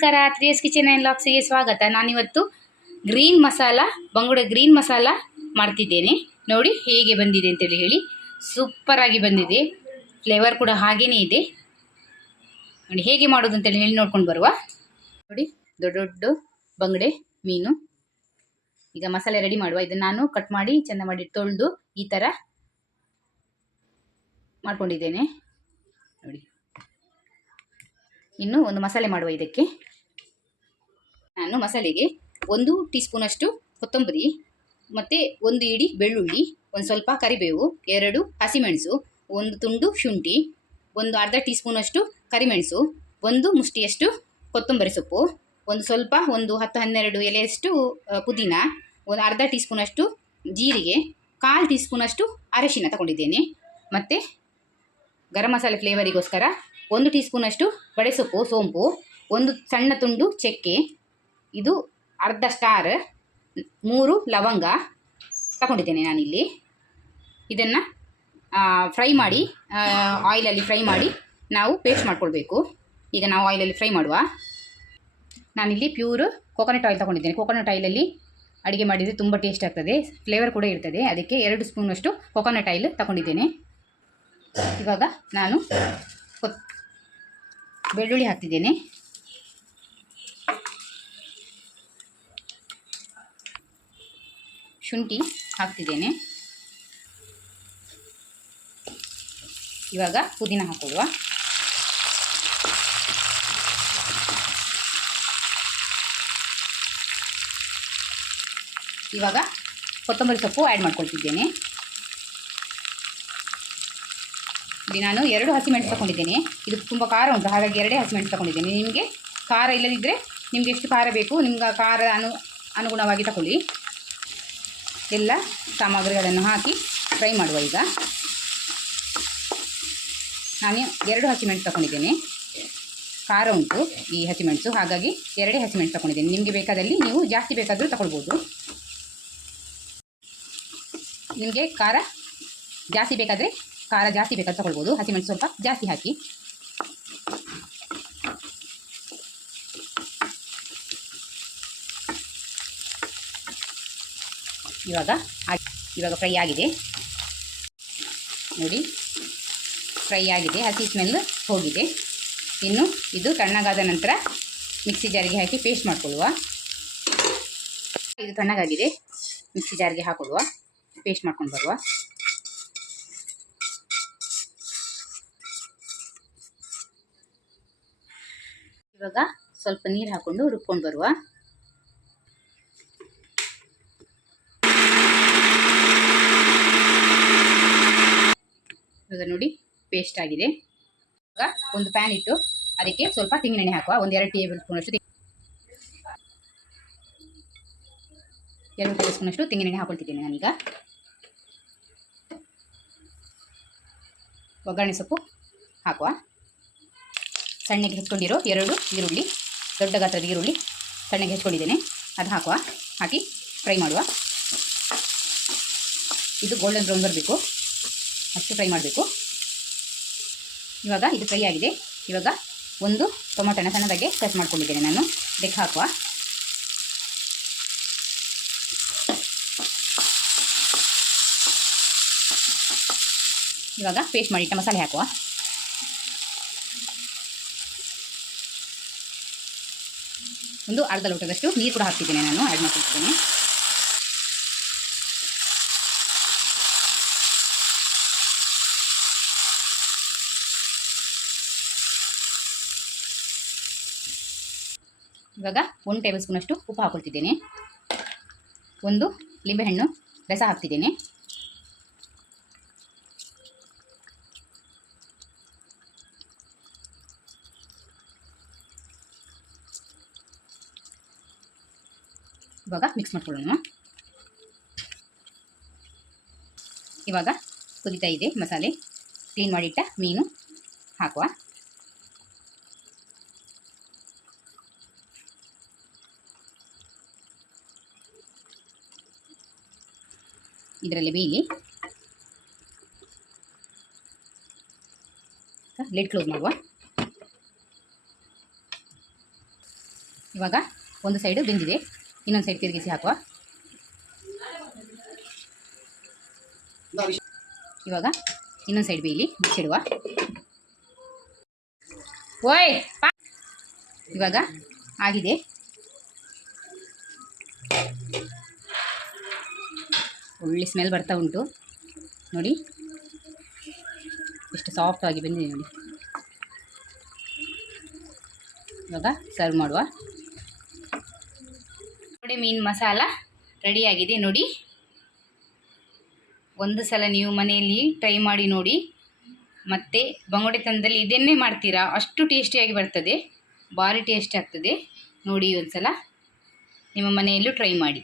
ನಮಸ್ಕಾರ three S kitchen and ಲಾಕ್ಸಿಗೆ ಸ್ವಾಗತ. ನಾನಿವತ್ತು ಗ್ರೀನ್ ಮಸಾಲ, ಬಂಗುಡೆ ಗ್ರೀನ್ ಮಸಾಲ ಮಾಡ್ತಿದ್ದೇನೆ. ನೋಡಿ ಹೇಗೆ ಬಂದಿದೆ ಅಂತೇಳಿ ಹೇಳಿ. ಸೂಪರಾಗಿ ಬಂದಿದೆ. ಫ್ಲೇವರ್ ಕೂಡ ಹಾಗೇ ಇದೆ. ನೋಡಿ ಹೇಗೆ ಮಾಡೋದು ಅಂತೇಳಿ ಹೇಳಿ ನೋಡ್ಕೊಂಡು ಬರುವ. ನೋಡಿ, ದೊಡ್ಡ ದೊಡ್ಡ ಬಂಗುಡೆ, ಮೀನು. ಈಗ ಮಸಾಲೆ ರೆಡಿ ಮಾಡುವ. ಇದನ್ನು ನಾನು ಕಟ್ ಮಾಡಿ, ಚೆಂದ ಮಾಡಿ ತೊಳೆದು ಈ ಥರ ಮಾಡ್ಕೊಂಡಿದ್ದೇನೆ. ನೋಡಿ. ಇನ್ನು ಒಂದು ಮಸಾಲೆ ಮಾಡುವ ಇದಕ್ಕೆ. ನಾನು ಮಸಾಲೆಗೆ ಒಂದು ಟೀ ಕೊತ್ತಂಬರಿ, ಮತ್ತು ಒಂದು ಇಡಿ ಬೆಳ್ಳುಳ್ಳಿ, ಒಂದು ಸ್ವಲ್ಪ ಕರಿಬೇವು, ಎರಡು ಹಸಿಮೆಣಸು, ಒಂದು ತುಂಡು ಶುಂಠಿ, ಒಂದು ಅರ್ಧ ಟೀ ಸ್ಪೂನಷ್ಟು ಕರಿಮೆಣಸು, ಒಂದು ಮುಷ್ಟಿಯಷ್ಟು ಕೊತ್ತಂಬರಿ ಸೊಪ್ಪು, ಒಂದು ಸ್ವಲ್ಪ ಒಂದು ಹತ್ತು ಹನ್ನೆರಡು ಎಲೆಯಷ್ಟು ಪುದೀನ, ಒಂದು ಅರ್ಧ ಟೀ ಸ್ಪೂನಷ್ಟು ಜೀರಿಗೆ, ಕಾಲು ಟೀ ಸ್ಪೂನಷ್ಟು ಅರಶಿನ ತಗೊಂಡಿದ್ದೇನೆ. ಮತ್ತು ಗರಂ ಮಸಾಲೆ ಫ್ಲೇವರಿಗೋಸ್ಕರ ಒಂದು ಟೀ ಸ್ಪೂನಷ್ಟು ಬಡೆಸೊಪ್ಪು, ಸೋಂಪು, ಒಂದು ಸಣ್ಣ ತುಂಡು ಚಕ್ಕೆ ಇದು ಅರ್ಧ ಸ್ಟಾರ್ ಮೂರು ಲವಂಗ ತಗೊಂಡಿದ್ದೇನೆ ನಾನಿಲ್ಲಿ. ಇದನ್ನು ಫ್ರೈ ಮಾಡಿ ಆಯಿಲಲ್ಲಿ ಫ್ರೈ ಮಾಡಿ ನಾವು ಪೇಸ್ಟ್ ಮಾಡಿಕೊಳ್ಬೇಕು. ಈಗ ನಾವು ಆಯಿಲಲ್ಲಿ ಫ್ರೈ ಮಾಡುವ. ನಾನಿಲ್ಲಿ ಪ್ಯೂರ್ ಕೋಕೋನಟ್ ಆಯಿಲ್ ತಗೊಂಡಿದ್ದೇನೆ ಕೋಕೋನಟ್ ಆಯಿಲಲ್ಲಿ ಅಡುಗೆ ಮಾಡಿದರೆ ತುಂಬ ಟೇಸ್ಟ್ ಆಗ್ತದೆ ಫ್ಲೇವರ್ ಕೂಡ ಇರ್ತದೆ. ಅದಕ್ಕೆ ಎರಡು ಸ್ಪೂನಷ್ಟು ಕೋಕೋನಟ್ ಆಯಿಲ್ ತಗೊಂಡಿದ್ದೇನೆ ಇವಾಗ ನಾನು ಬೆಳ್ಳುಳ್ಳಿ ಹಾಕ್ತಿದ್ದೇನೆ. ಶುಂಠಿ ಹಾಕ್ತಿದ್ದೇನೆ. ಇವಾಗ ಪುದೀನ ಹಾಕೊಳ್ಳುವ. ಇವಾಗ ಕೊತ್ತಂಬರಿ ಸೊಪ್ಪು ಆ್ಯಡ್ ಮಾಡ್ಕೊಳ್ತಿದ್ದೇನೆ. ಇಲ್ಲಿ ನಾನು ಎರಡು ಹಸಿಮೆಣಸು ತಗೊಂಡಿದ್ದೇನೆ. ಇದು ತುಂಬ ಖಾರ ಉಂಟು, ಹಾಗಾಗಿ ಎರಡೇ ಹಸಿಮೆಣಸು ತಗೊಂಡಿದ್ದೇನೆ. ನಿಮಗೆ ಖಾರ ಇಲ್ಲದಿದ್ದರೆ ನಿಮಗೆ ಎಷ್ಟು ಖಾರ ಬೇಕು, ನಿಮ್ಗೆ ಖಾರ ಅನು, ಅನುಗುಣವಾಗಿ ತಗೊಳ್ಳಿ ಎಲ್ಲ ಸಾಮಗ್ರಿಗಳನ್ನು ಹಾಕಿ ಫ್ರೈ ಮಾಡುವ ಈಗ. ನಾನು ಎರಡು ಹಸಿಮೆಣಸು ತಗೊಂಡಿದ್ದೇನೆ. ಖಾರ ಉಂಟು ಈ ಹಸಿಮೆಣಸು. ಹಾಗಾಗಿ ಎರಡೇ ಹಸಿಮೆಣಸು ತಗೊಂಡಿದ್ದೇನೆ. ನಿಮಗೆ ಬೇಕಾದಲ್ಲಿ ನೀವು ಜಾಸ್ತಿ ಬೇಕಾದರೂ ತಗೊಳ್ಬೋದು. ನಿಮಗೆ ಖಾರ ಜಾಸ್ತಿ ಬೇಕಾದರೆ ಖಾರ ಜಾಸ್ತಿ ಬೇಕಾದ್ರೆ ತಗೊಳ್ಬೋದು. ಹಸಿಮೆಣಸು ಸ್ವಲ್ಪ ಜಾಸ್ತಿ ಹಾಕಿ. ಇವಾಗ ಇವಾಗ ಫ್ರೈ ಆಗಿದೆ. ನೋಡಿ, ಫ್ರೈ ಆಗಿದೆ. ಹಸಿ ಸ್ಮೆಲ್ ಹೋಗಿದೆ. ಇನ್ನು ಇದು ತಣ್ಣಗಾದ ನಂತರ ಮಿಕ್ಸಿ ಜಾರಿಗೆ ಹಾಕಿ ಪೇಸ್ಟ್ ಮಾಡಿಕೊಳ್ಳುವ. ಇದು ತಣ್ಣಗಾಗಿದೆ. ಮಿಕ್ಸಿ ಜಾರಿಗೆ ಹಾಕೊಳ್ಳುವ. ಪೇಸ್ಟ್ ಮಾಡ್ಕೊಂಡು ಬರುವ. ಇವಾಗ ಸ್ವಲ್ಪ ನೀರು ಹಾಕ್ಕೊಂಡು ರುಬ್ಕೊಂಡು ಬರುವ. ಇವಾಗ ನೋಡಿ ಪೇಸ್ಟ್ ಆಗಿದೆ. ಇವಾಗ ಒಂದು ಪ್ಯಾನ್ ಇಟ್ಟು ಅದಕ್ಕೆ ಸ್ವಲ್ಪ ತೆಂಗಿನೆಣ್ಣೆ ಹಾಕುವ. ಒಂದು ಎರಡು ಟೇಬಲ್ ಸ್ಪೂನಷ್ಟು ಎರಡು ಟೇಬಲ್ ಸ್ಪೂನಷ್ಟು ತೆಂಗಿನೆಣ್ಣೆ ಹಾಕೊಳ್ತಿದ್ದೇನೆ ನಾನೀಗ. ಒಗ್ಗರಣೆ ಸೊಪ್ಪು ಹಾಕುವ. ಸಣ್ಣಗೆ ಹೆಚ್ಕೊಂಡಿರೋ ಎರಡು ಈರುಳ್ಳಿ, ದೊಡ್ಡ ಗಾತ್ರದ ಈರುಳ್ಳಿ ಸಣ್ಣಗೆ ಹೆಚ್ಕೊಂಡಿದ್ದೇನೆ. ಅದು ಹಾಕುವ. ಹಾಕಿ ಫ್ರೈ ಮಾಡುವ. ಇದು ಗೋಲ್ಡನ್ ಬ್ರೌನ್ ಬರಬೇಕು. ಅಷ್ಟು ಫ್ರೈ ಮಾಡಬೇಕು. ಇವಾಗ ಇದು ಫ್ರೈ ಆಗಿದೆ. ಇವಾಗ ಒಂದು ಟೊಮೊಟೊನ ಸಣ್ಣದಾಗೆ ಕಟ್ ಮಾಡ್ಕೊಂಡಿದ್ದೇನೆ ನಾನು. ಇದಕ್ಕೆ ಹಾಕುವ. ಇವಾಗ ಪೇಸ್ಟ್ ಮಾಡಿಟ್ಟ ಮಸಾಲೆ ಹಾಕುವ. ಒಂದು ಅರ್ಧ ಲೋಟದಷ್ಟು ನೀರು ಕೂಡ ಹಾಕ್ತಿದ್ದೇನೆ ನಾನು. ಆ್ಯಡ್ ಮಾಡ್ಕೊಳ್ತಿದ್ದೇನೆ. ಇವಾಗ ಒಂದು ಟೇಬಲ್ ಸ್ಪೂನಷ್ಟು ಉಪ್ಪು ಹಾಕೊಳ್ತಿದ್ದೇನೆ. ಒಂದು ಲಿಂಬೆಹಣ್ಣು ರಸ ಹಾಕ್ತಿದ್ದೇನೆ. ಇವಾಗ ಮಿಕ್ಸ್ ಮಾಡ್ಕೊಳ್ಳೋಣ. ಇವಾಗ ಕುದಿತಾ ಇದೆ ಮಸಾಲೆ. ಕ್ಲೀನ್ ಮಾಡಿಟ್ಟ ಮೀನು ಹಾಕುವ. ಇದರಲ್ಲಿ ಬೇಯಿ ಲಿಡ್ ಕ್ಲೋಸ್ ಮಾಡುವ. ಇವಾಗ ಒಂದು ಸೈಡು ಬೆಂದಿದೆ. ಇನ್ನೊಂದು ಸೈಡ್ ತಿರುಗಿಸಿ ಹಾಕುವ. ಇವಾಗ ಇನ್ನೊಂದು ಸೈಡ್ ಬೇಯಲಿ ಮುಚ್ಚಿಡುವ ಓಯ್ ಇವಾಗ ಆಗಿದೆ. ಒಳ್ಳೆ ಸ್ಮೆಲ್ ಬರ್ತಾ ಉಂಟು. ನೋಡಿ. ಎಷ್ಟು ಸಾಫ್ಟ್ ಆಗಿ ಬಂದಿದೆ ನೋಡಿ. ಇವಾಗ ಸರ್ವ್ ಮಾಡುವ. ನೋಡಿ ಮೀನು ಮಸಾಲ ರೆಡಿಯಾಗಿದೆ ನೋಡಿ. ಒಂದು ಸಲ ನೀವು ಮನೆಯಲ್ಲಿ ಟ್ರೈ ಮಾಡಿ ನೋಡಿ. ಮತ್ತು ಬಂಗುಡೆತನದಲ್ಲಿ ಇದನ್ನೇ ಮಾಡ್ತೀರಾ? ಅಷ್ಟು ಟೇಸ್ಟಿಯಾಗಿ ಬರ್ತದೆ. ಭಾರಿ ಟೇಸ್ಟ್ ಆಗ್ತದೆ. ನೋಡಿ ಒಂದು ಸಲ ನಿಮ್ಮ ಮನೆಯಲ್ಲೂ ಟ್ರೈ ಮಾಡಿ.